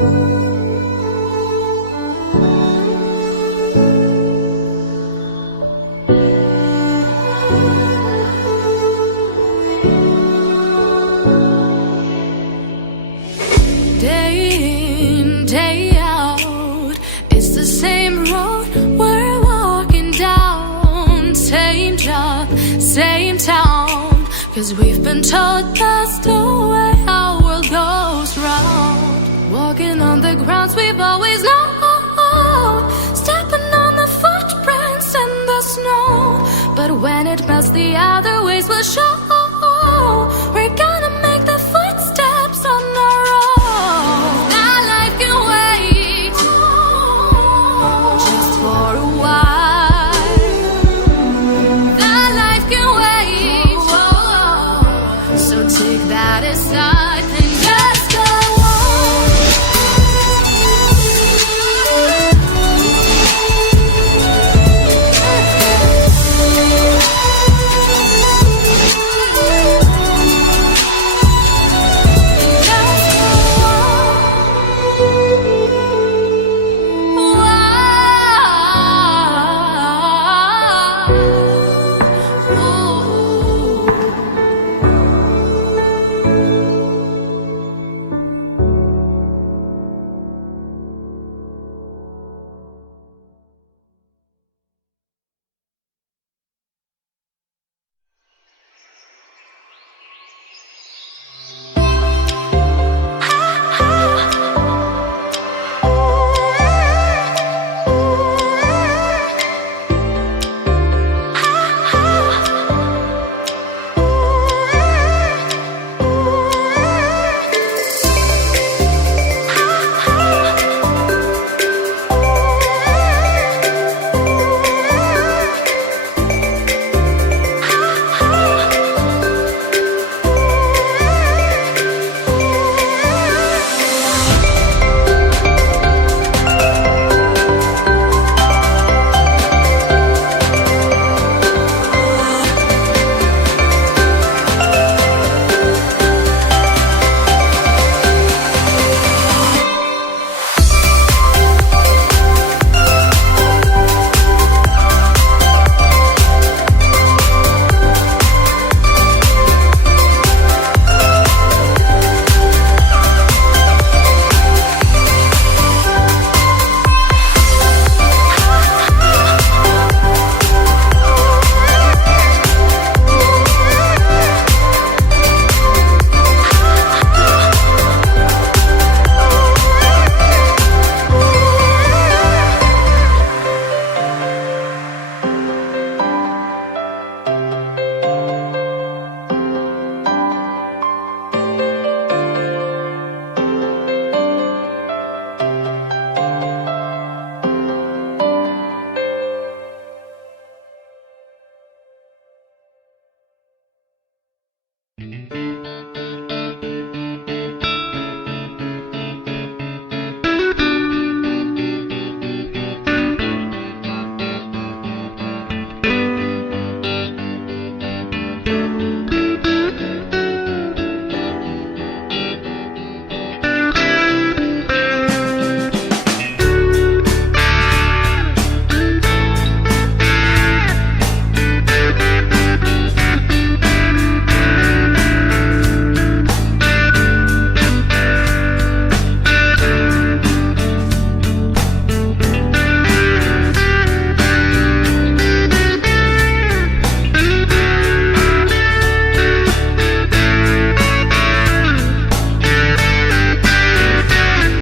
Day in, day out, it's the same road we're walking down. Same job, same town, 'cause we've been told that's the way our world goes round. Walking on the grounds we've always known, stepping on the footprints in the snow. But when it melts, the other ways will show.